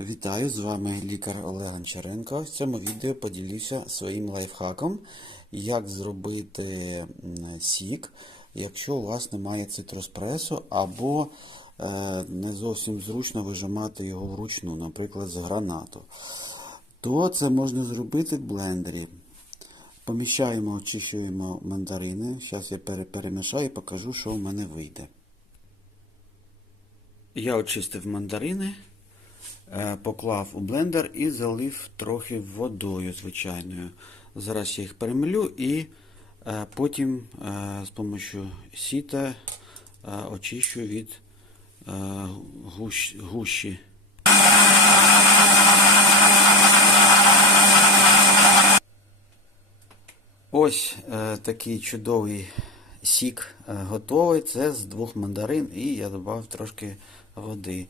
Вітаю, з вами лікар Олег Гончаренко. В цьому відео поділюся своїм лайфхаком, як зробити сік, якщо у вас немає цитроспресу або е, не зовсім зручно вижимати його вручну, наприклад, з гранату. То це можна зробити в блендері. Поміщаємо, очищуємо мандарини. Зараз я перемішаю і покажу, що в мене вийде. Я очистив мандарини. Е, поклав у блендер і залив трохи водою звичайною. Зараз я їх перемелю і е, потім е, з допомогою сіта очищу від гущі. Ось такий чудовий сік готовий. Це з двох мандарин і я додав трошки води.